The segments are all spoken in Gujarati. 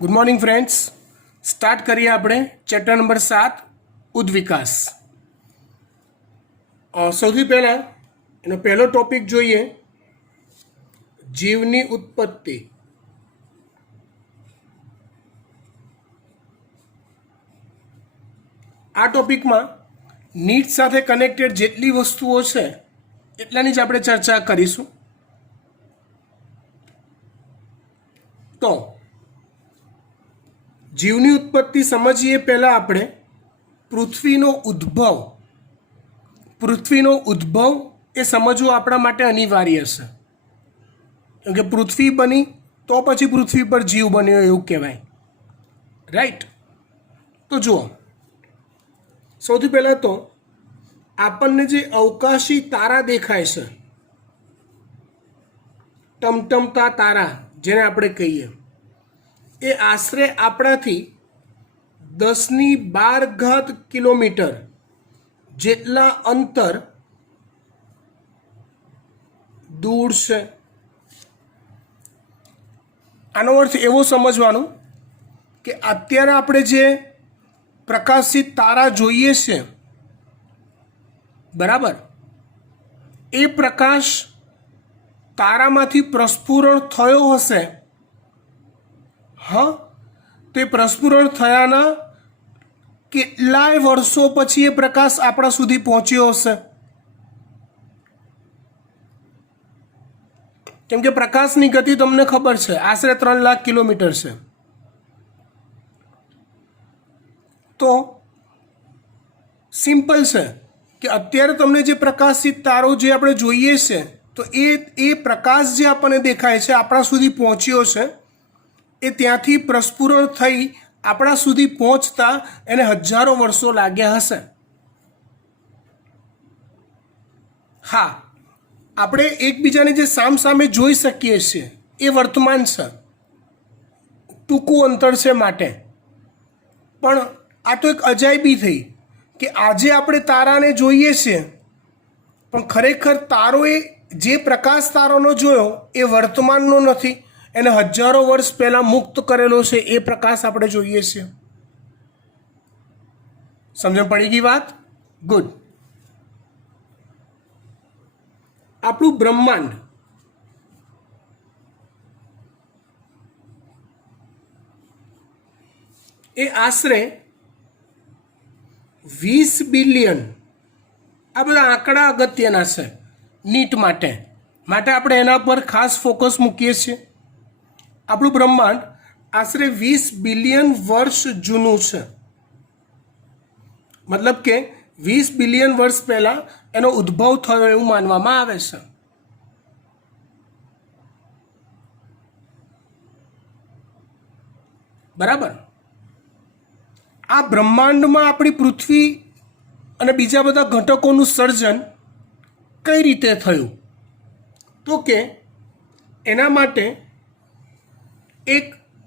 Good morning friends. સ્ટાર્ટ કરીએ આપણે ચેપ્ટર નંબર 7 ઉદ્વિકાસ. સૌથી પહેલાં એનો પહેલો ટોપિક જોઈએ, જીવની ઉત્પત્તિ. આ ટોપિકમાં નીટ સાથે કનેક્ટેડ જેટલી વસ્તુઓ છે એટલાની જ આપણે ચર્ચા કરીશું. તો જીવની ઉત્પત્તિ સમજીએ પહેલાં આપણે પૃથ્વીનો ઉદ્ભવ એ સમજવું આપણા માટે અનિવાર્ય છે. કેમ કે પૃથ્વી બની તો પછી પૃથ્વી પર જીવ બન્યો એવું કહેવાય, રાઈટ? તો જુઓ, સૌથી પહેલાં તો આપણને જે અવકાશી તારા દેખાય છે, ટમટમતા તારા જેને આપણે કહીએ, એ આશરે આપણાથી 10⁻12 કિલોમીટર જેટલા અંતર દૂર છે. આનો અર્થ એવો સમજવાનો કે અત્યારે આપણે જે પ્રકાશિત તારા જોઈએ છે, બરાબર, એ પ્રકાશ તારામાંથી પ્રસ્ફુરણ થયો હશે. હા, તે પ્રસ્ફુરણ થયાના કેટલાય વર્ષો પછી એ પ્રકાશ આપણા સુધી પહોંચ્યો હશે. કેમ કે પ્રકાશની ગતિ તમને ખબર છે, આશરે 3 લાખ કિલોમીટર છે. તો સિમ્પલ છે કે અત્યારે તમને જે પ્રકાશિત તારો જે આપણે જોઈએ છે, તો એ પ્રકાશ જે આપણને દેખાય છે, આપણા સુધી પહોંચ્યો છે, એ ત્યાંથી પ્રસ્ફુરણ થઈ આપણા સુધી પહોંચતા એને હજારો વર્ષો લાગ્યા હશે. હા, આપણે એકબીજાને જે સામસામે જોઈ શકીએ છીએ એ વર્તમાન છે, ટૂંકું અંતર છે માટે. પણ આ તો એક અજાયબી થઈ કે આજે આપણે તારાને જોઈએ છીએ, પણ ખરેખર તારો એ જે પ્રકાશ તારોનો જોયો એ વર્તમાનનો નથી, એને હજારો વર્ષ પહેલાં મુક્ત કરેલો છે એ પ્રકાશ આપણે જોઈએ છીએ. સમજણ પડી ગઈ વાત? ગુડ. આપણું બ્રહ્માંડ એ આશરે 20 બિલિયન, આ બધા આંકડા અગત્યના છે નીટ માટે આપણે એના પર ખાસ ફોકસ મૂકીએ છીએ. આપણું બ્રહ્માંડ આશરે 20 બિલિયન વર્ષ જૂનું છે. મતલબ કે 20 બિલિયન વર્ષ પહેલાં એનો ઉદ્ભવ થયો એવું માનવામાં આવે છે. બરાબર. આ બ્રહ્માંડમાં આપણી પૃથ્વી અને બીજા બધા ઘટકોનું સર્જન કઈ રીતે થયું? તો કે એના માટે એક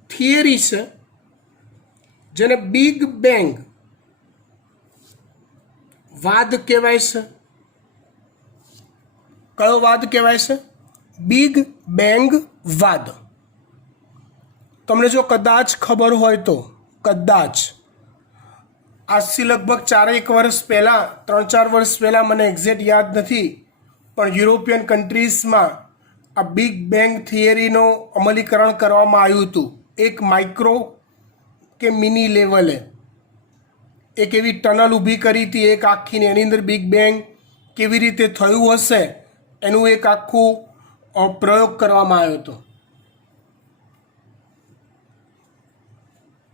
થિયરી છે જેને બિગ બેંગ વાદ કહેવાય છે. કયો વાદ કહેવાય છે? બિગ બેંગ વાદ. તમને જો કદાચ ખબર હોય તો, કદાચ આજથી લગભગ 4-1 વર્ષ પહેલાં, 3-4 વર્ષ પહેલાં, મને એક્ઝેક્ટ યાદ નથી, પણ યુરોપિયન કન્ટ્રીઝમાં આ બિગ બેંગ થિયરીનો અમલીકરણ કરવામાં આવ્યું હતું. એક માઇક્રો કે મિની લેવલે એક એવી ટનલ ઊભી કરી હતી એક આખીને, એની અંદર બિગ બેંગ કેવી રીતે થયું હશે એનું એક આખું પ્રયોગ કરવામાં આવ્યો હતો.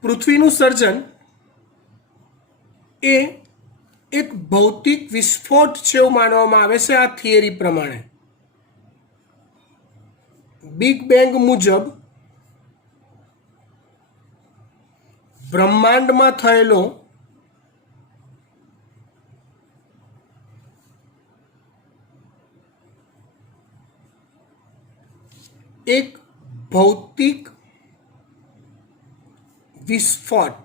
પૃથ્વીનું સર્જન એ એક ભૌતિક વિસ્ફોટ છે એવું માનવામાં આવે છે આ થિયરી પ્રમાણે. બિગ બેંગ મુજબ બ્રહ્માંડમાં થયેલો એક ભૌતિક વિસ્ફોટ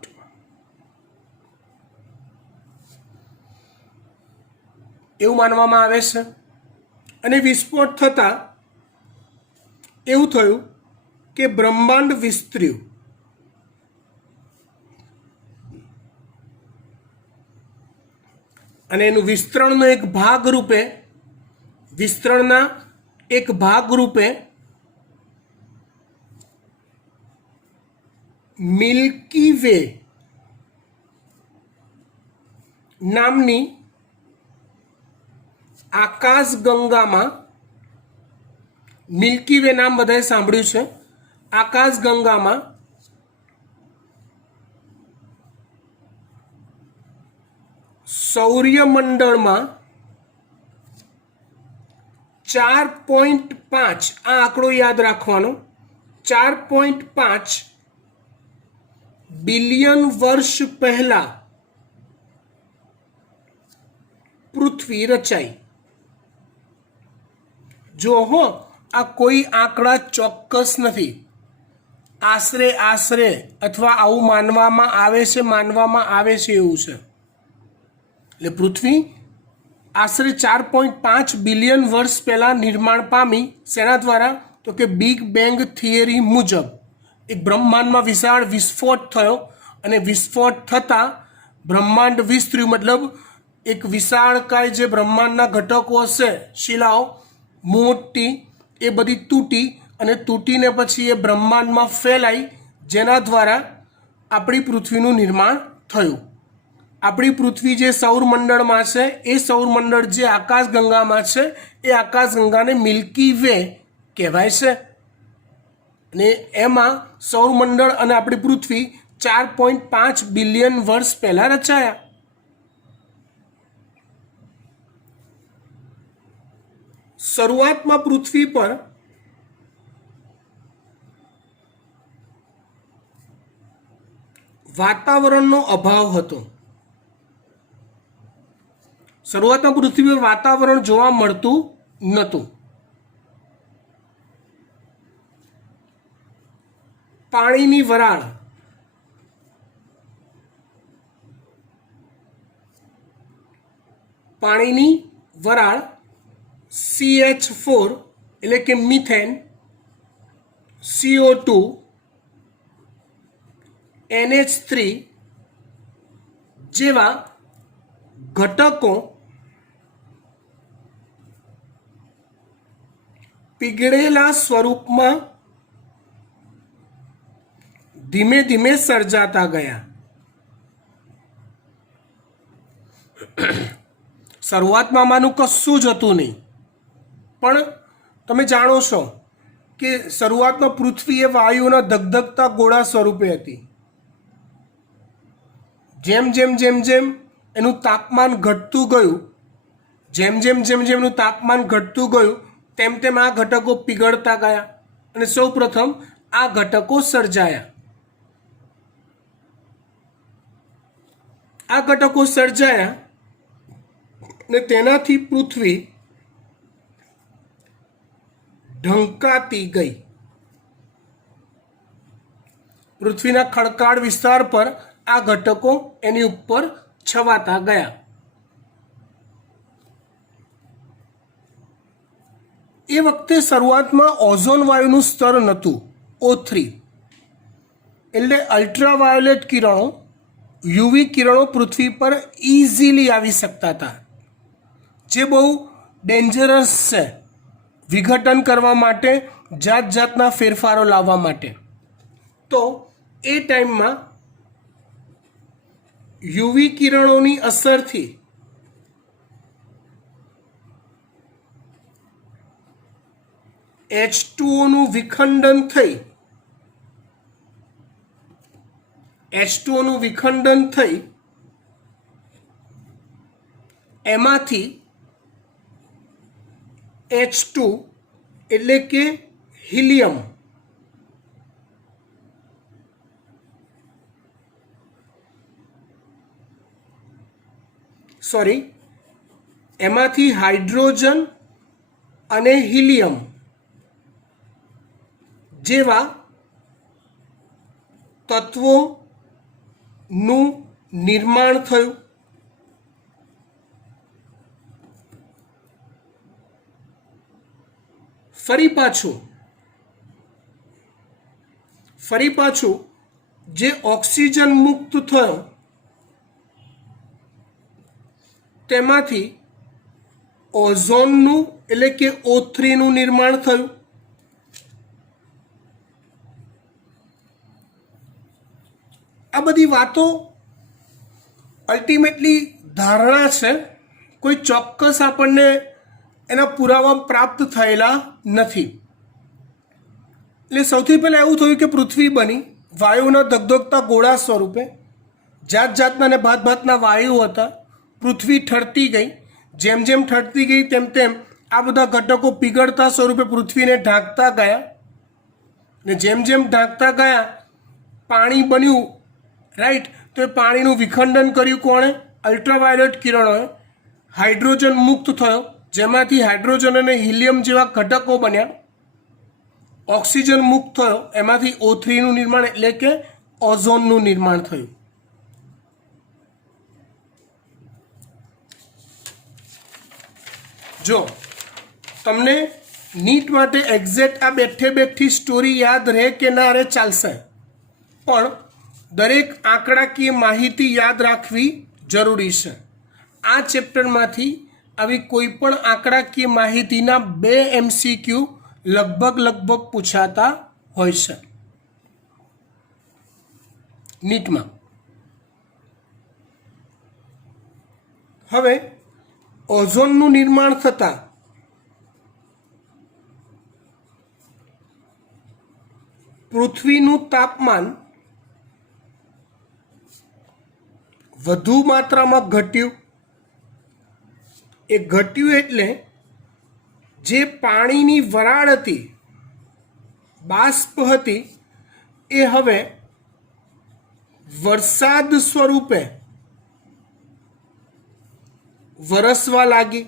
એવું માનવામાં આવે છે. અને વિસ્ફોટ થતાં એવું થયું કે બ્રહ્માંડ વિસ્તર્યું. અને એનું વિસ્તરણનો એક ભાગ રૂપે વિસ્તરણના એક ભાગ રૂપે મિલ્કી વે નામની આકાશગંગામાં, મિલ્કી વે નામ બધાએ સાંભળ્યું છે, આકાશગંગામાં સૌર્યમંડળમાં 4.5, આ આંકડો યાદ રાખવાનો, 4.5 બિલિયન વર્ષ પહેલા પૃથ્વી રચાઈ. જો હો, આ કોઈ આંકડા ચોક્કસ નથી, આશરે આશરે અથવા આવું માનવામાં આવે છે એવું છે. એટલે પૃથ્વી આશરે 4.5 બિલિયન વર્ષ પહેલાં નિર્માણ પામી. શેના દ્વારા? તો કે બિગ બેંગ થિયરી મુજબ એક બ્રહ્માંડમાં વિશાળ વિસ્ફોટ થયો અને વિસ્ફોટ થતાં બ્રહ્માંડ વિસ્તર્યું. મતલબ એક વિશાળકાય જે બ્રહ્માંડના ઘટકો હશે, શિલાઓ મોટી, એ બધી તૂટી અને તૂટીને પછી એ બ્રહ્માંડમાં ફેલાઈ, જેના દ્વારા આપણી પૃથ્વીનું નિર્માણ થયું. આપણી પૃથ્વી જે સૌરમંડળમાં છે, એ સૌરમંડળ જે આકાશગંગામાં છે, એ આકાશગંગાને મિલ્કી વે કહેવાય છે. અને એમાં સૌરમંડળ અને આપણી પૃથ્વી 4.5 બિલિયન વર્ષ પહેલાં રચાયા. શરૂઆતમાં પૃથ્વી પર વાતાવરણનો અભાવ હતો. શરૂઆતમાં પૃથ્વી પર વાતાવરણ જોવા મળતું નહોતું. પાણીની વરાળ CH4 એટલે કે મિથેન, CO2, NH3 જેવા ઘટકો પીગળેલા સ્વરૂપમાં ધીમે ધીમે સર્જાતા ગયા. શરૂઆતમાં આમાંનું કશું જ હતું નહીં, પણ તમે જાણો છો કે શરૂઆતમાં પૃથ્વી એ વાયુઓના ધગધગતા ગોળા સ્વરૂપે હતી. જેમ જેમ જેમ જેમ એનું તાપમાન ઘટતું ગયું, એનું તાપમાન ઘટતું ગયું, તેમ તેમ આ ઘટકો પીગળતા ગયા અને સૌ પ્રથમ આ ઘટકો સર્જાયા. આ ઘટકો સર્જાયા ને તેનાથી પૃથ્વી ઢંકાતી ગઈ. પૃથ્વીના ખડકાળ વિસ્તાર પર આ ઘટકો એની ઉપર છવાતા ગયા. એ વખતે શરૂઆતમાં ઓઝોન વાયુનું સ્તર નહોતું, O3, એટલે અલ્ટ્રાવાયોલેટ કિરણો, યુવી કિરણો પૃથ્વી પર ઇઝીલી આવી શકતા હતા, જે બહુ ડેન્જરસ છે વિઘટન કરવા માટે, જાત જાતના ફેરફારો લાવવા માટે. તો એ ટાઈમમાં યુવી કિરણોની અસરથી H2O નું વિખંડન થઈ એમાંથી H2 એટલે કે હિલિયમ એમાંથી હાઇડ્રોજન અને હિલિયમ જેવા તત્વોનું નિર્માણ થયું. ફરી પાછું જે ઓક્સિજન મુક્ત થયો તેમાંથી ઓઝોનનું એટલે કે O3નું નિર્માણ થયું. આ બધી વાતો અલ્ટિમેટલી ધારણા છે, કોઈ ચોક્કસ આપણને એના પુરાવા પ્રાપ્ત થયેલા નથી. એટલે સૌથી પહેલાં એવું થયું કે પૃથ્વી બની વાયુના ધગધગતા ગોળા સ્વરૂપે. જાત જાતના અને ભાત ભાતના વાયુ હતા. પૃથ્વી ઠરતી ગઈ. જેમ જેમ ઠરતી ગઈ તેમ તેમ આ બધા ઘટકો પીગળતા સ્વરૂપે પૃથ્વીને ઢાંકતા ગયા, ને જેમ જેમ ઢાંકતા ગયા પાણી બન્યું. રાઈટ. તો એ પાણીનું વિખંડન કર્યું કોણે? અલ્ટ્રાવાયોલેટ કિરણોએ. હાઇડ્રોજન મુક્ત થયો, જેમાંથી હાઇડ્રોજન અને હિલિયમ જેવા ઘટકો બન્યા. ઓક્સિજન મુક્ત થયો, એમાંથી O3નું નિર્માણ એટલે કે ઓઝોનનું નિર્માણ થયું. જો તમને નીટ માટે એક્ઝેક્ટ આ બેઠે બેઠી સ્ટોરી યાદ રહે કે ના રહે ચાલશે, પણ દરેક આંકડાકીય માહિતી યાદ રાખવી જરૂરી છે. આ ચેપ્ટરમાંથી આવી કોઈ પણ આંકડાકીય માહિતીના 2 MCQ લગભગ પૂછાતા હોય છે નીટમાં. હવે ઓઝોનનું નિર્માણ થતાં પૃથ્વીનું તાપમાન વધુ માત્રામાં ઘટ્યું. એ ઘટ્યું એટલે જે પાણીની વરાળ હતી, બાષ્પ હતી, એ હવે વરસાદ સ્વરૂપે વરસવા લાગી.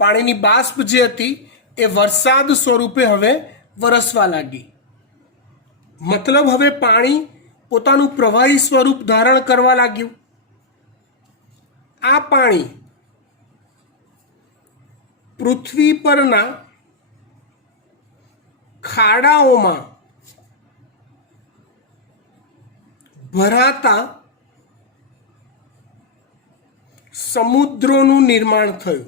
પાણીની બાષ્પ જે હતી એ વરસાદ સ્વરૂપે હવે વરસવા લાગી. મતલબ હવે પાણી પોતાનું પ્રવાહી સ્વરૂપ ધારણ કરવા લાગ્યું. આ પાણી પૃથ્વી પરના ખાડાઓમાં ભરાતા સમુદ્રોનું નિર્માણ થયું.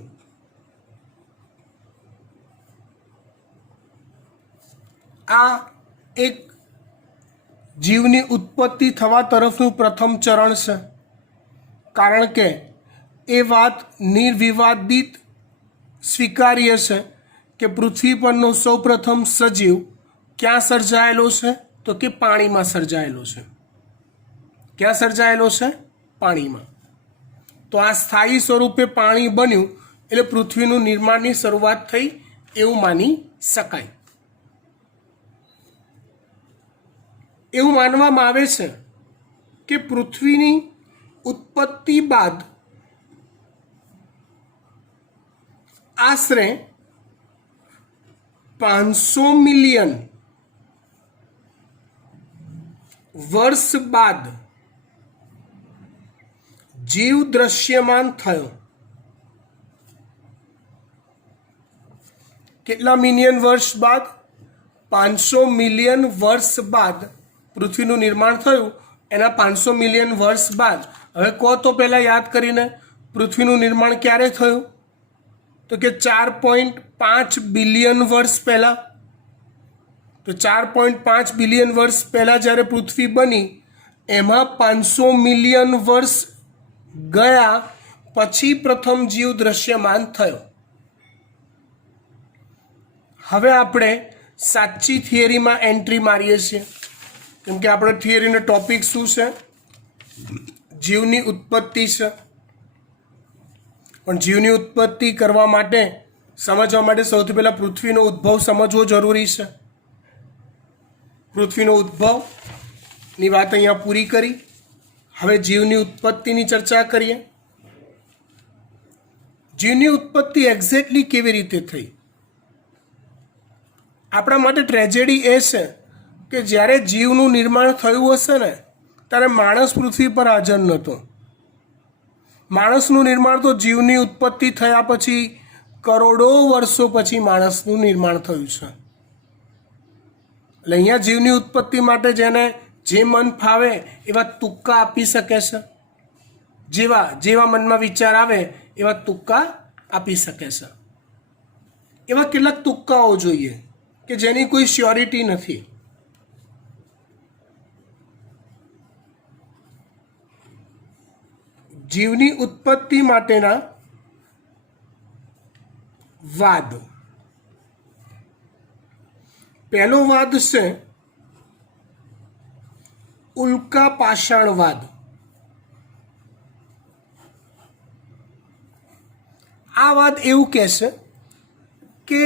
આ એક જીવની ઉત્પત્તિ થવા તરફનું પ્રથમ ચરણ છે, કારણ કે એ વાત નિર્વિવાદિત સ્વીકાર્ય છે કે પૃથ્વી પરનો સૌપ્રથમ સજીવ ક્યાં સર્જાયેલો છે? તો કે પાણીમાં સર્જાયેલો છે. ક્યાં સર્જાયેલો છે? પાણીમાં. તો આ સ્થાયી સ્વરૂપે પાણી બન્યું એટલે પૃથ્વીનું નિર્માણની શરૂઆત થઈ એવું માની શકાય. એવું માનવામાં આવે છે કે પૃથ્વીની ઉત્પત્તિ બાદ આશરે 500 મિલિયન વર્ષ બાદ જીવ દ્રશ્યમાન થયો. કેટલા મિલિયન વર્ષ બાદ? 500 મિલિયન વર્ષ બાદ પૃથ્વીનું નિર્માણ થયું. એના 500 મિલિયન વર્ષ બાદ હવે કહો તો પહેલાં યાદ કરીને પૃથ્વીનું નિર્માણ ક્યારે થયું? તો કે 4.5 બિલિયન વર્ષ પહેલાં. તો 4.5 બિલિયન વર્ષ પહેલાં જ્યારે પૃથ્વી બની એમાં 500 મિલિયન વર્ષ ગયા પછી પ્રથમ જીવ દ્રશ્યમાન થયો. હવે આપણે સાચી થિયરીમાં એન્ટ્રી મારીએ છીએ, કેમ કે આપણો થિયરીનો ટોપિક શું છે? જીવની ઉત્પત્તિ છે. પણ જીવની ઉત્પત્તિ કરવા માટે, સમજવા માટે સૌથી પહેલાં પૃથ્વીનો ઉદ્ભવ સમજવો જરૂરી છે. પૃથ્વીનો ઉદ્ભવની વાત અહીંયા પૂરી કરી. હવે જીવની ઉત્પત્તિની ચર્ચા કરીએ. જીવની ઉત્પત્તિ એક્ઝેક્ટલી કેવી રીતે થઈ? આપણા માટે ટ્રેજેડી એ છે કે જ્યારે જીવનું નિર્માણ થયું હશે ને ત્યારે માણસ પૃથ્વી પર હાજર નહોતો. માણસનું નિર્માણ તો જીવની ઉત્પત્તિ થયા પછી કરોડો વર્ષો પછી માણસનું નિર્માણ થયું છે. એટલે અહીંયા જીવની ઉત્પત્તિ માટે જેને જે મન ફાવે એવા તુક્કા આપી શકે છે, જેવા જેવા મનમાં વિચાર આવે એવા તુક્કા આપી શકે છે. એવા કેટલાક તુક્કાઓ જોઈએ કે જેની કોઈ શ્યોરિટી નથી. જીવની ઉત્પત્તિ માટેના વાદ. પહેલો વાદ છે ઉલ્કા પાષાણવાદ. આ વાત એવું કહે છે કે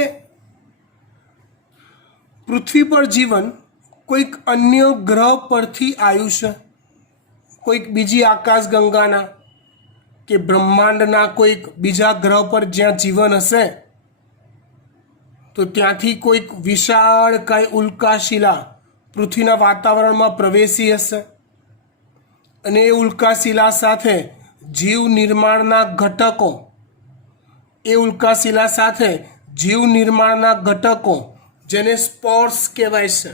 પૃથ્વી પર જીવન કોઈક અન્ય ગ્રહ પરથી આવ્યું છે, કોઈક બીજી આકાશગંગાના કે બ્રહ્માંડના કોઈક બીજા ગ્રહ પર જ્યાં જીવન હશે તો ત્યાંથી કોઈક વિશાળ કાંઈ ઉલ્કાશિલા પૃથ્વીના વાતાવરણમાં પ્રવેશી હશે અને એ ઉલ્કાશિલા સાથે જીવ નિર્માણના ઘટકો, એ ઉલ્કાશિલા સાથે જીવ નિર્માણના ઘટકો જેને સ્પોર્સ કહેવાય છે,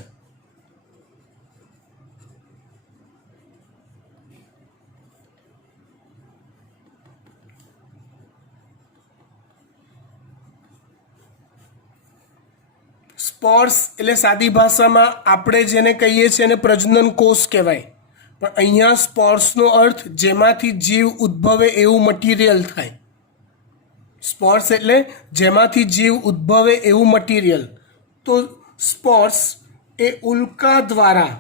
સ્પોર્સ એટલે સાદી ભાષામાં આપણે જેને કહીએ છીએ એને પ્રજનન કોષ કહેવાય, પણ અહીંયા સ્પોર્સનો અર્થ જેમાંથી જીવ ઉદ્ભવે એવું મટીરિયલ થાય. સ્પોર્સ એટલે જેમાંથી જીવ ઉદ્ભવે એવું મટીરિયલ. તો સ્પોર્સ એ ઉલ્કા દ્વારા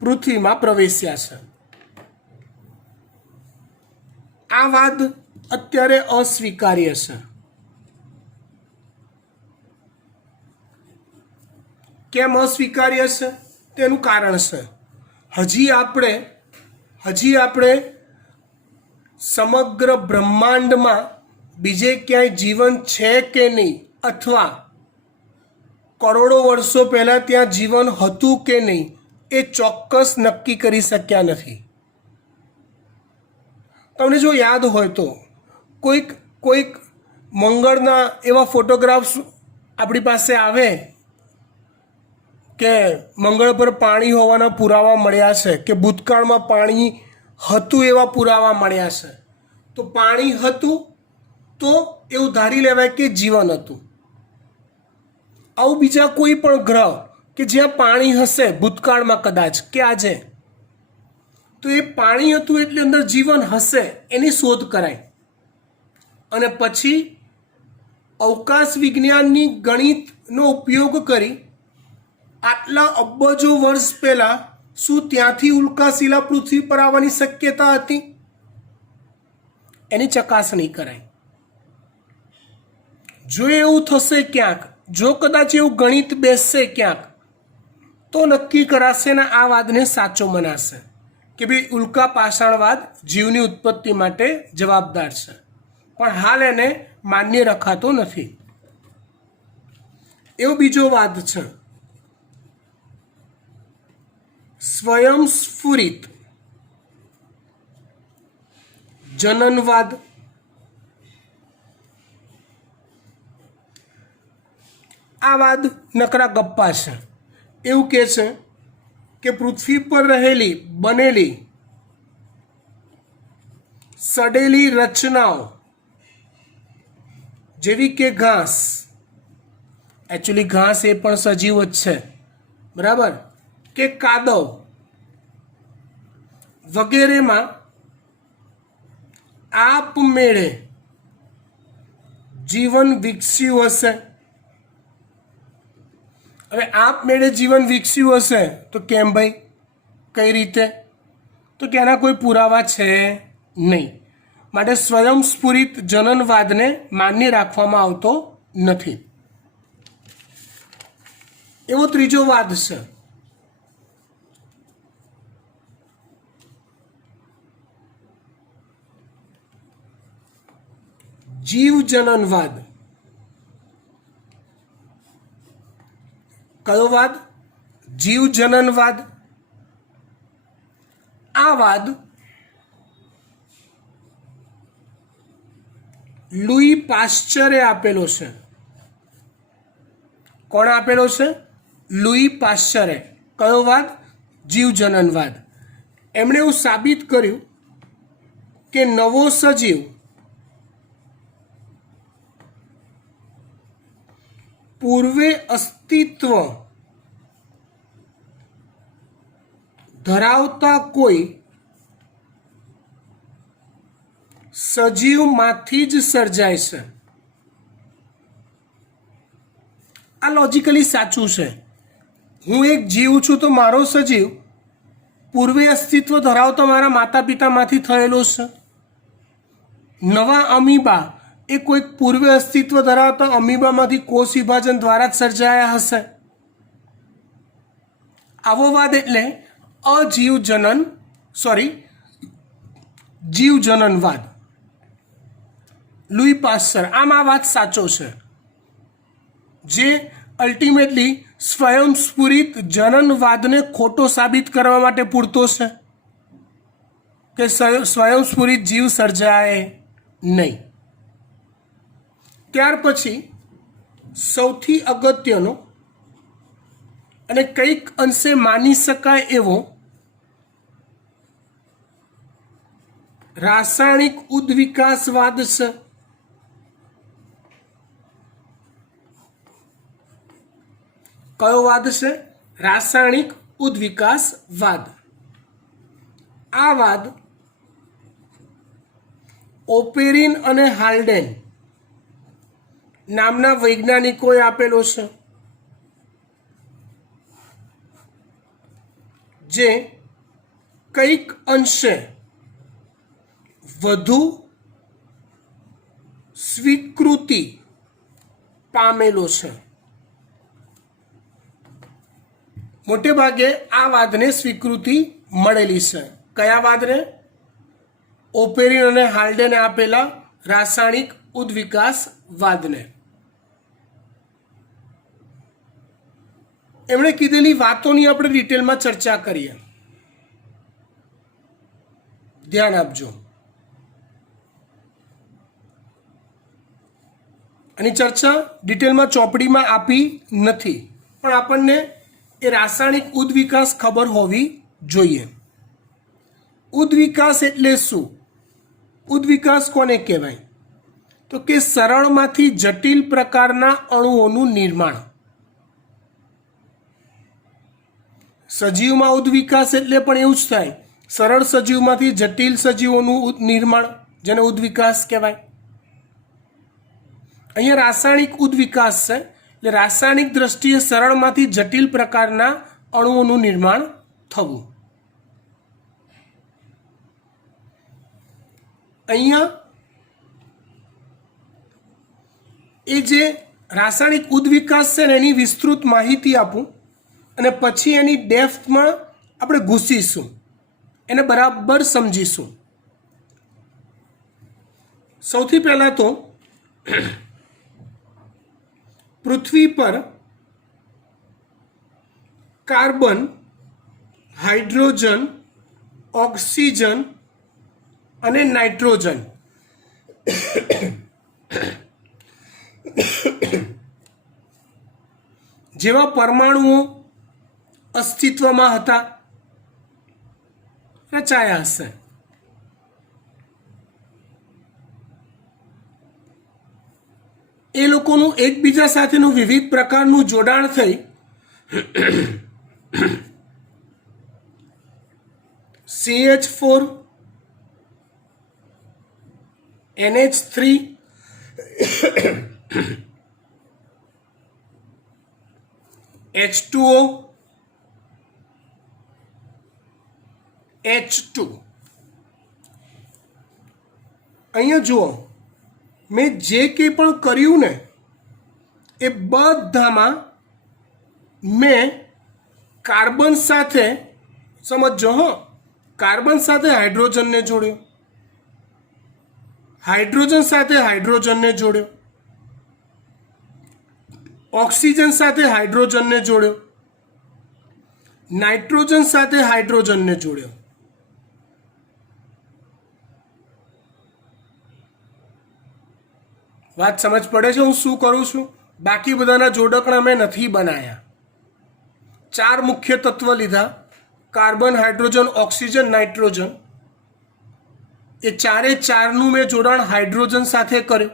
પૃથ્વીમાં પ્રવેશ્યા છે. આ વાત અત્યારે અસ્વીકાર્ય છે. કેમ અસ્વીકાર્ય છે? તેનું કારણ છે હજી આપણે સમગ્ર બ્રહ્માંડમાં બીજે ક્યાંય જીવન છે કે નહીં, અથવા કરોડો વર્ષો પહેલાં ત્યાં જીવન હતું કે નહીં એ ચોક્કસ નક્કી કરી શક્યા નથી. તમને જો યાદ હોય તો કોઈક મંગળના એવા ફોટોગ્રાફ્સ આપણી પાસે આવે કે મંગળ પર પાણી હોવાના પુરાવા મળ્યા છે, કે ભૂતકાળમાં પાણી હતું એવા પુરાવા મળ્યા છે. તો પાણી હતું તો એવું ધારી લેવાય કે જીવન હતું. આવું બીજા કોઈ પણ ગ્રહ કે જ્યાં પાણી હશે ભૂતકાળમાં કદાચ કે આજે, તો એ પાણી હતું એટલે અંદર જીવન હશે એની શોધ કરાય અને પછી અવકાશ વિજ્ઞાનની ગણિતનો ઉપયોગ કરી આટલા અબજો વર્ષ પહેલાં શું ત્યાંથી ઉલ્કાશિલા પૃથ્વી પર આવવાની શક્યતા હતી એની ચકાસણી કરાય. જો એવું થશે ક્યાંક, જો કદાચ એવું ગણિત બેસશે ક્યાંક, તો નક્કી કરાશે ને આ વાદને સાચો મનાશે કે ભાઈ ઉલ્કા પાષાણવાદ જીવની ઉત્પત્તિ માટે જવાબદાર છે. પણ હાલ એને માન્ય રખાતો નથી. એવો બીજો વાદ છે સ્વયંસ્ફુરિત જનનવાદ. આ વાદ નકરા ગપ્પા છે. એવું કહે છે કે પૃથ્વી પર બનેલી સડેલી રચનાઓ જેવી કે ઘાસ, એકચ્યુઅલી ઘાસ એ પણ સજીવ જ છે, બરાબર, કે કાદવ વગેરેમાં આપમેળે જીવન વિકસ્યું હશે. હવે આપમેળે જીવન વિકસ્યું હશે તો કેમ ભાઈ, કઈ રીતે? તો કે એના કોઈ પુરાવા છે નહીં. માટે સ્વયંસ્ફુરિત જનનવાદને માન્ય રાખવામાં આવતો નથી. એવો ત્રીજો વાદ છે જીવજનનવાદ. કયો વાદ? જીવજનનવાદ. આ વાદ લુઈ પાશ્ચરે આપેલો છે. કોણ આપેલો છે? લુઈ પાશ્ચરે કયો વાદ? જીવજનનવાદ. એમણે એવું સાબિત કર્યું કે નવો સજીવ પૂર્વે અસ્તિત્વ ધરાવતા કોઈ સજીવમાંથી જ સર્જાય છે. આ લોજિકલી સાચું છે. હું એક જીવ છું તો મારો સજીવ પૂર્વે અસ્તિત્વ ધરાવતા મારા માતા પિતામાંથી થયેલો છે. નવા અમીબા એ કોઈક પૂર્વે અસ્તિત્વ ધરાવતા અમીબામાંથી કોષ વિભાજન દ્વારા જ સર્જાયા હશે. આવો વાદ એટલે જીવજનનવાદ. લુઈ પાશ્ચર. આમ આ વાત સાચો છે, જે અલ્ટિમેટલી સ્વયંસ્ફુરિત જનનવાદને ખોટો સાબિત કરવા માટે પૂરતો છે કે સ્વયંસ્ફુરિત જીવ સર્જાય નહીં. ત્યાર પછી સૌથી અગત્યનો અને કંઈક અંશે માની શકાય એવો રાસાયણિક ઉદ્વિકાસવાદ છે. કયો વાદ છે? રાસાયણિક ઉદ્વિકાસવાદ. આ વાદ ઓપેરિન અને હાલ્ડેન નામના વૈજ્ઞાનિકોએ આપેલો છે, જે કંઈક અંશે વધુ સ્વીકૃતિ પામેલો છે. મોટે ભાગે આ વાદને સ્વીકૃતિ મળેલી છે. કયા વાદને? ઓપેરિન અને હાલ્ડેને આપેલા રાસાયણિક ઉદ્વિકાસવાદને. એમણે કીધેલી વાતોની આપણે ડિટેલમાં ચર્ચા કરીએ. ધ્યાન આપજો. આની ચર્ચા ડિટેલમાં ચોપડીમાં આપી નથી, પણ આપણને એ રાસાયણિક ઉદ્વિકાસ ખબર હોવી જોઈએ. ઉદ્વિકાસ એટલે શું? ઉદ્વિકાસ કોને કહેવાય? તો કે સરળમાંથી જટિલ પ્રકારના અણુઓનું નિર્માણ. સજીવમાં ઉદ્વિકાસ એટલે પણ એવું જ થાય. સરળ સજીવમાંથી જટિલ સજીવોનું નિર્માણ, જેને ઉદ્વિકાસ કહેવાય. અહીંયા રાસાયણિક ઉદ્વિકાસ છે, એટલે રાસાયણિક દ્રષ્ટિએ સરળમાંથી જટિલ પ્રકારના અણુઓનું નિર્માણ થવું. અહીંયા એ જે રાસાયણિક ઉદ્વિકાસ છે ને એની વિસ્તૃત માહિતી આપું અને પછી એની ડેપ્થમાં આપણે ઘૂસીશું, એને બરાબર સમજીશું. સૌથી પહેલાં તો પૃથ્વી પર કાર્બન, હાઇડ્રોજન, ઓક્સિજન અને નાઇટ્રોજન જેવા પરમાણુઓ અસ્તિત્વમાં હતા, રચાયા હશે. એ લોકોનું એકબીજા સાથેનું વિવિધ પ્રકારનું જોડાણ થઈ CH4, NH3, H2O, H2. અહીંયા જુઓ, મેં જે કંઈ પણ કર્યું ને એ બધામાં મેં કાર્બન સાથે, સમજો હો, કાર્બન સાથે હાઇડ્રોજનને જોડ્યો, હાઇડ્રોજન સાથે હાઇડ્રોજનને જોડ્યો, ઓક્સિજન સાથે હાઇડ્રોજનને જોડ્યો, નાઇટ્રોજન સાથે હાઇડ્રોજનને જોડ્યો. વાત સમજ પડે છે હું શું કરું છું? બાકી બધાના જોડકણા મેં નથી બનાવ્યા. चार मुख्य तत्व लीधा, कार्बन, हाइड्रोजन, ऑक्सीजन, नाइट्रोजन। ए चारे चारનું મેં જોડાણ હાઇડ્રોજન સાથે કર્યું,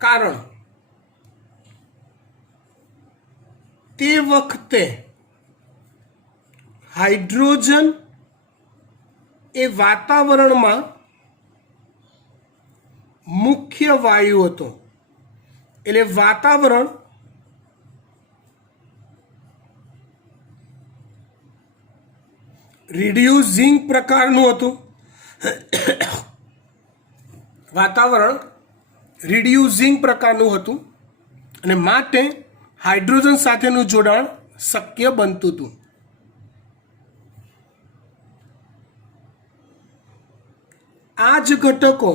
કારણ તે વખતે હાઇડ્રોજન એ વાતાવરણમાં મુખ્ય વાયુ હતો, એટલે વાતાવરણ રિડ્યુસિંગ પ્રકારનું હતું, વાતાવરણ રિડ્યુસિંગ પ્રકારનું હતું અને માટે હાઇડ્રોજન સાથેનું જોડાણ શક્ય બનતું હતું. આ જ ઘટકો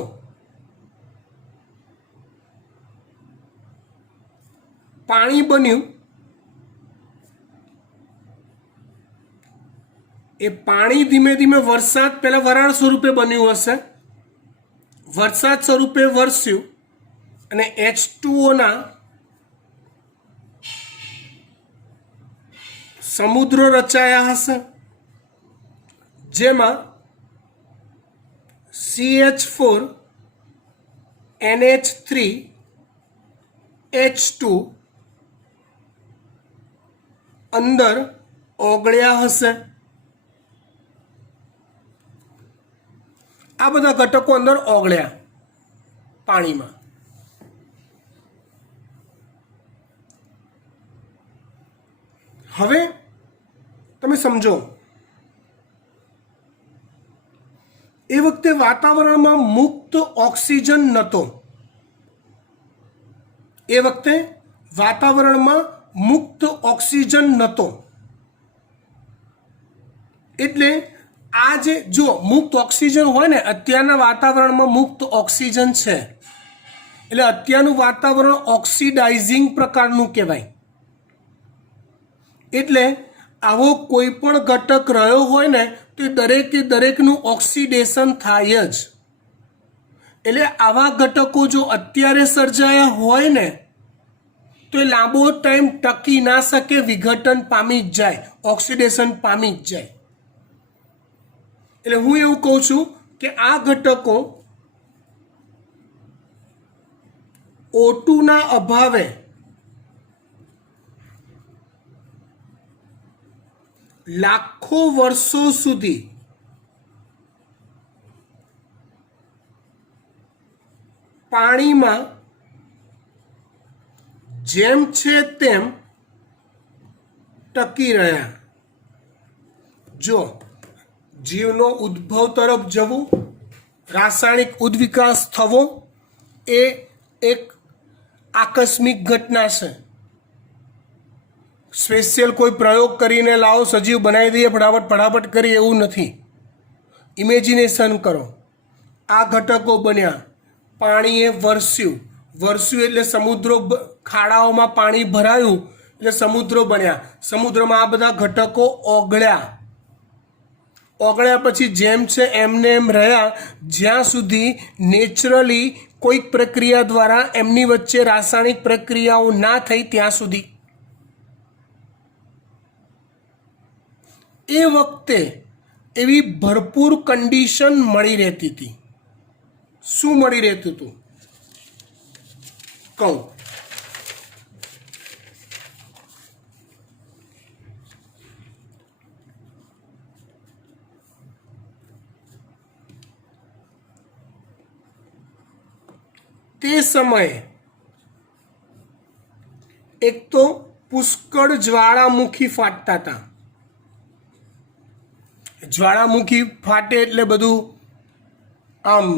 પાણી બન્યું. એ પાણી ધીમે ધીમે વરસાદ, પહેલા વરાળ સ્વરૂપે બન્યું હશે, વરસાદ સ્વરૂપે વરસ્યું અને H2O સમુદ્ર રચાયા હશે, જેમાં CH4 NH3 H2 અંદર ઓગળ્યા હશે. આ બધા ઘટકો અંદર ઓગળ્યા પાણીમાં. હવે તમે સમજો, એ વખતે વાતાવરણમાં મુક્ત ઓક્સિજન નહોતો. એ વખતે વાતાવરણમાં મુક્ત ઓક્સિજન નહોતો. એટલે આ જે જો મુક્ત ઓક્સિજન હોય ને, અત્યારના વાતાવરણમાં મુક્ત ઓક્સિજન છે, એટલે અત્યારનું વાતાવરણ ઓક્સિડાઇઝિંગ પ્રકારનું કહેવાય. એટલે આવો કોઈ પણ ઘટક રહ્યો હોય ને તો દરેકે દરેકનું ઓક્સિડેશન થાય જ. એટલે આવા ઘટકો જો અત્યારે સર્જાયા હોય ને તો એ લાંબો ટાઈમ ટકી ના શકે, વિઘટન પામી જ જાય, ઓક્સિડેશન પામી જ જાય. એટલે હું એવું કહું છું કે આ ઘટકો O2 ના અભાવે લાખો વર્ષો સુધી પાણીમાં જેમ છે તેમ ટકી રહ્યા. જો જીવનો ઉદ્ભવ તરફ જવું, રાસાયણિક ઉદ્વિકાસ થવો એ એક આકસ્મિક ઘટના છે. સ્પેશિયલ કોઈ પ્રયોગ કરીને લાવો, સજીવ બનાવી દઈએ ફટાફટ કરી, એવું નથી. ઇમેજિનેશન કરો. આ ઘટકો બન્યા, પાણીએ વરસ્યું એટલે સમુદ્રો, ખાડાઓમાં પાણી ભરાયું એટલે સમુદ્રો બન્યા. સમુદ્રમાં આ બધા ઘટકો ઓગળ્યા પછી જેમ છે એમને એમ રહ્યા, જ્યાં સુધી નેચરલી કોઈક પ્રક્રિયા દ્વારા એમની વચ્ચે રાસાયણિક પ્રક્રિયાઓ ના થઈ ત્યાં સુધી. એ વખતે એવી ભરપૂર કન્ડિશન મળી રહેતી હતી. શું મળી રહેતું હતું કહું. તે સમયે એક તો પુષ્કળ જ્વાળામુખી ફાટતા હતા. જ્વાળામુખી ફાટે એટલે બધું આમ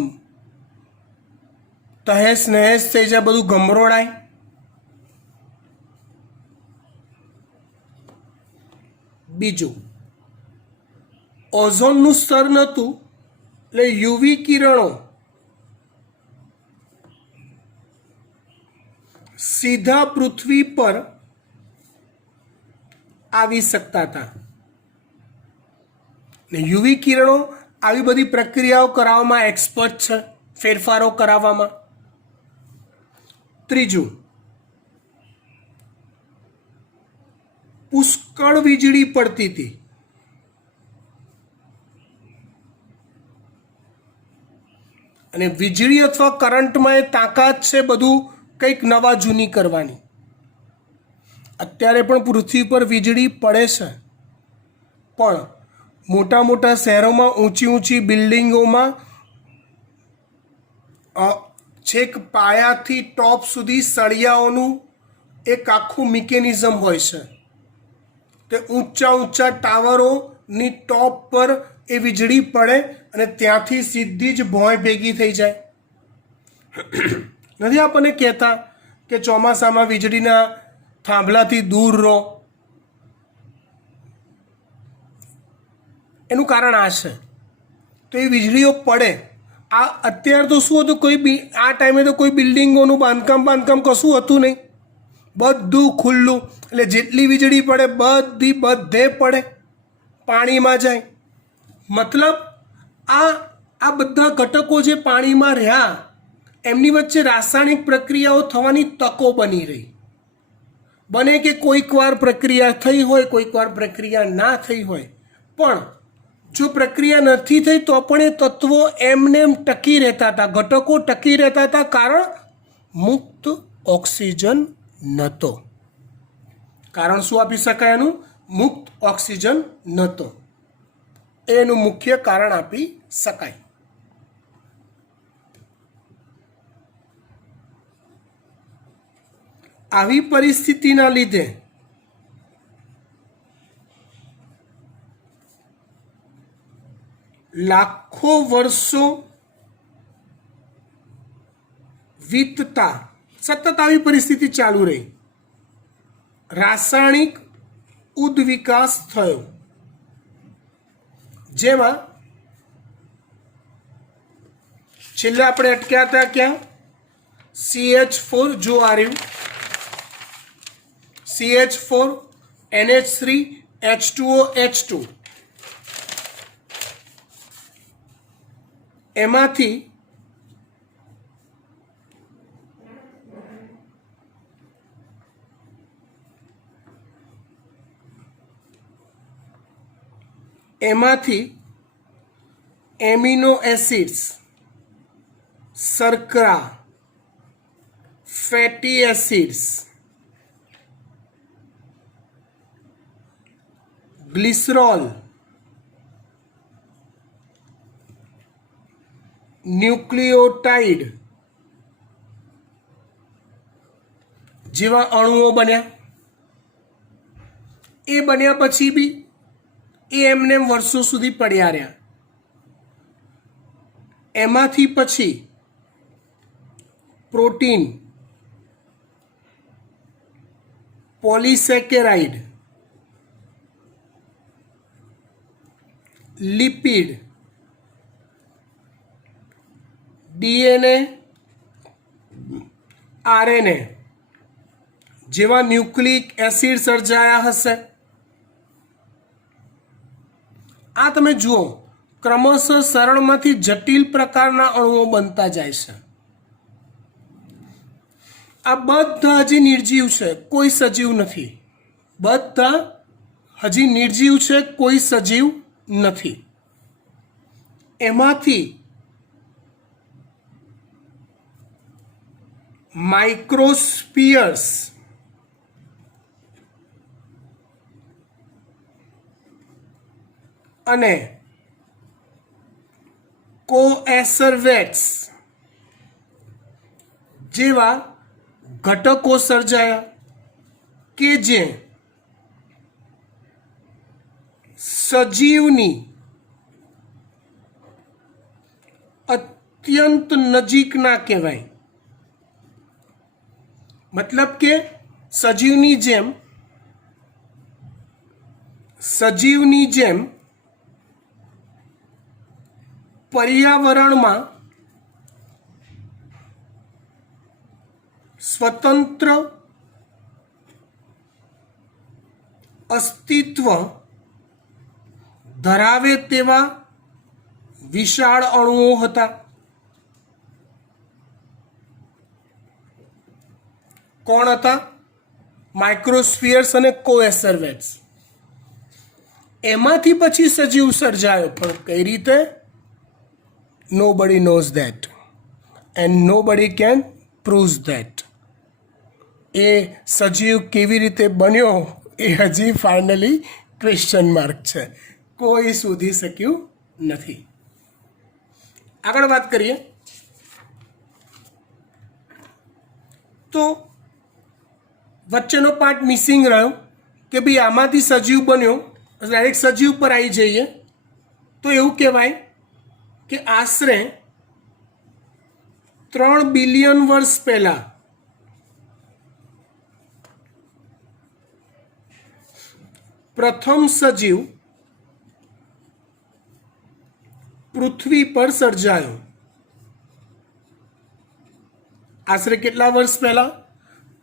તહેસ નહેસ થઈ જાય, બધું ગમરોડાય. બીજું, ઓઝોનનું સ્તર નહોતું એટલે યુવી કિરણો સીધા પૃથ્વી પર આવી શકતા હતા. ને યુવી કિરણો આવી બધી પ્રક્રિયાઓ કરાવવામાં એક્સપર્ટ છે, ફેરફારો કરાવવામાં. ત્રીજું, પણ વીજળી પડતી હતી. અને વીજળી અથવા કરંટમાં એ તાકાત છે બધું કંઈક નવા જૂની કરવાની. અત્યારે પણ પૃથ્વી પર વીજળી પડે છે, પણ મોટા મોટા શહેરોમાં ઊંચી ઊંચી બિલ્ડિંગોમાં છેક પાયાથી ટોપ સુધી સળિયાઓનું એક આખું મિકેનિઝમ હોય છે. તે ઊંચા ઊંચા ટાવરોની ટોપ પર એ વીજળી પડે અને ત્યાંથી સીધી જ ભોંય ભેગી થઈ જાય. નથી આપણને કહેતા કે ચોમાસામાં વીજળીના થાંભલાથી દૂર રહો? એનું કારણ આ છે. તો એ વીજળીઓ પડે. આ અત્યારે તો શું હતું, આ ટાઈમે તો કોઈ બિલ્ડિંગોનું બાંધકામ કશું હતું નહીં, બધું ખુલ્લું. એટલે જેટલી વીજળી પડે બધે પડે, પાણીમાં જાય. મતલબ આ બધા ઘટકો જે પાણીમાં રહ્યા એમની વચ્ચે રાસાયણિક પ્રક્રિયાઓ થવાની તકો બની રહી. બને કે કોઈક વાર પ્રક્રિયા થઈ હોય, કોઈક વાર પ્રક્રિયા ના થઈ હોય, પણ જો પ્રક્રિયા નથી થઈ તો પણ એ તત્વો એમને ટકી રહેતા હતા, ઘટકો ટકી રહેતા હતા. કારણ મુક્ત ઓક્સિજન નહોતો. કારણ શું આપી શકાય એનું? મુક્ત ઓક્સિજન નહોતો. એનું મુખ્ય કારણ આપી શકાય. આવી પરિસ્થિતિના લીધે લાખો વર્ષો વીતતા સતત આવી પરિસ્થિતિ ચાલુ રહી. રાસાયણિક ઉદ્વિકાસ થયો, જેમાં છેલ્લે આપણે અટક્યા હતા ક્યાં? CH4 જો આ રહ્યું, CH4 NH3 H2O H2, એમાંથી એમિનો એસિડ્સ, શર્કરા, ફેટી એસિડ્સ, ગ્લિસરોલ, ન્યુક્લિયોટાઇડ જેવા અણુઓ બન્યા. એ બન્યા પછી બી એ એમને વર્ષો સુધી પડ્યા રહ્યા. એમાંથી પછી protein, polysaccharide, lipid, DNA, RNA જેવા ન્યુક્લિક એસિડ સર્જાયા હશે. આ તમે જુઓ, ક્રમશઃ સરળમાંથી જટિલ પ્રકારના અણુઓ બનતા જાય છે. આ બધા હજી નિર્જીવ છે, કોઈ સજીવ નથી. બધા હજી નિર્જીવ છે, કોઈ સજીવ નથી. એમાંથી માઇક્રોસ્ફિયર્સ અને કોએસર્વેટ્સ જેવા ઘટકો સર્જાયા કે જે સજીવની અત્યંત નજીકના કહેવાય. મતલબ કે સજીવની જેમ પર્યાવરણમાં સ્વતંત્ર અસ્તિત્વ ધરાવે તેવા વિશાળ અણુઓ હતા. કોણ હતા? માઇક્રોસ્ફિયર્સ અને કોએસર્વેટ્સ. એમાંથી પછી સજીવ સર્જાયો, પણ કઈ રીતે? Nobody knows that and nobody can prove that. એ સજીવ કેવી રીતે બન્યો એ હજી ફાઇનલી ક્વેશ્ચન માર્ક છે, કોઈ શોધી શક્યું નથી. આગળ વાત કરીએ તો વચ્ચેનો પાર્ટ મિસિંગ રહ્યો કે ભાઈ આમાંથી સજીવ બન્યો, ડાયરેક્ટ સજીવ પર આવી જઈએ તો એવું કહેવાય કે આશરે 3 બિલિયન વર્ષ પહેલાં પ્રથમ સજીવ પૃથ્વી પર સર્જાયો. આશરે કેટલા વર્ષ પહેલા?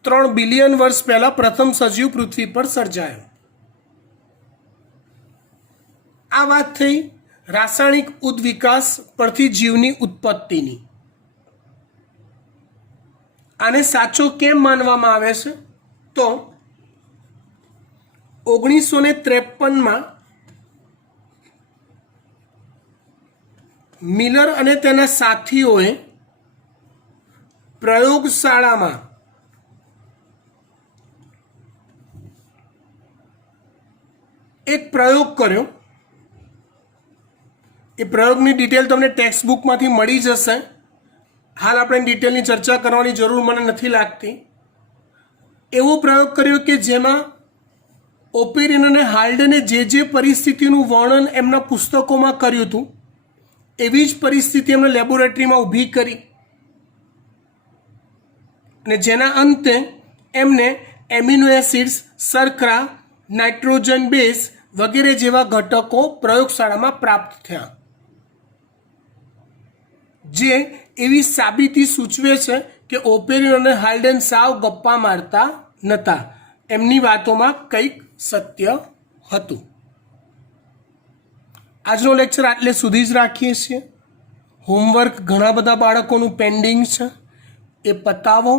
3 બિલિયન વર્ષ પહેલા પ્રથમ સજીવ પૃથ્વી પર સર્જાયો. આ વાત થઈ રાસાયણિક ઉદ્વિકાસ પરથી જીવની ઉત્પત્તિની. આને સાચો કેમ માનવામાં આવે છે? તો 1953માં મિલર અને તેના સાથીઓએ પ્રયોગશાળામાં એક પ્રયોગ કર્યો. એ પ્રયોગની ડિટેલ તમને ટેક્સ્ટ બુકમાંથી મળી જશે. હાલ આપણે ડિટેલની ચર્ચા કરવાની જરૂર મને નથી લાગતી. એવો પ્રયોગ કર્યો કે જેમાં ઓપેરિન અને હાલ્ડને જે પરિસ્થિતિનું વર્ણન એમના પુસ્તકોમાં કર્યું હતું એવી જ પરિસ્થિતિ એમને લેબોરેટરીમાં ઊભી કરી અને જેના અંતે એમને એમિનો એસિડ્સ, શર્કરા, નાઇટ્રોજન બેઝ વગેરે જેવા ઘટકો પ્રયોગશાળામાં પ્રાપ્ત થયા, જે એવી સાબિતી સૂચવે છે કે ઓપેરિન અને હાલ્ડન સાવ ગપ્પા મારતા નહોતા, એમની વાતોમાં કંઈક સત્ય હતું. આજનો લેક્ચર આટલે સુધી જ રાખીએ છીએ. હોમવર્ક ઘણા બધા બાળકોનું પેન્ડિંગ છે, એ પતાવો.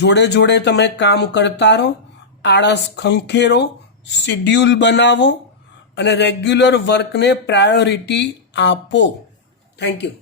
જોડે જોડે તમે કામ કરતા રહો, આળસ ખંખેરો, શિડ્યુલ બનાવો અને રેગ્યુલર વર્કને પ્રાયોરિટી આપો. Thank you.